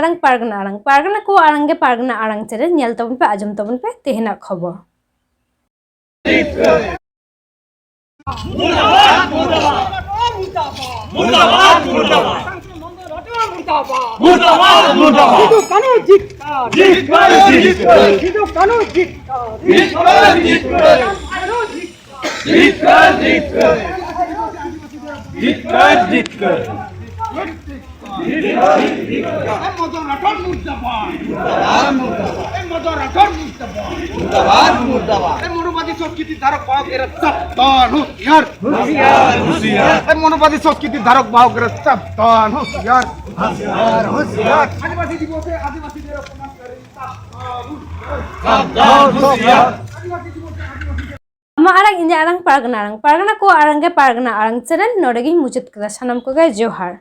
arang pargana ko arange pargana arang chere nyel tabun pe ajum tabun pe tehina khobor মনোবাদী সংস্কৃতির ধারক বাহকেরা সাবধান হুঁশিয়ার মনোবাদী সংস্কৃতির ধারক বাহকেরা সাবধান হুঁশিয়ার আদিবাসী দিবসে আদিবাসীদের অপমানকারী সাবধান হুঁশিয়ার ama arang inja arang pargana ko arange pargana arang chere nodegi muchit kada sanam ko ga johar